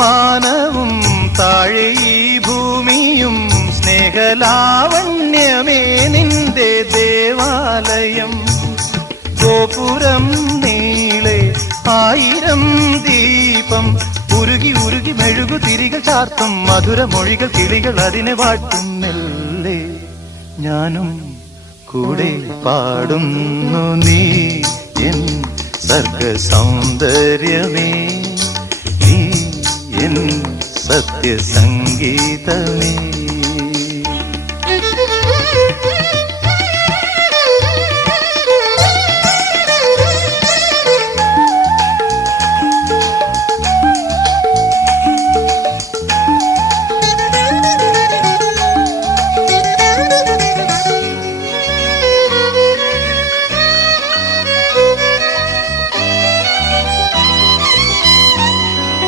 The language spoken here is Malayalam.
മാനവും താഴെ ഈ ഭൂമിയും സ്നേഹലാവണ്യമേ നിന്റെ ദേവാലയം ഗോപുരം നീളെ ആയിരം ദീപം ഉരുകി ഉരുകി മെഴുകു തിരികൾ ചാർത്തും മധുര മൊഴികൾ കിളികൾ അതിനെ വാട്ടും ഞാനും കൂടെ പാടുന്നു നീ എൻ സർഗ സൗന്ദര്യമേ സത്യസംഗീതമേ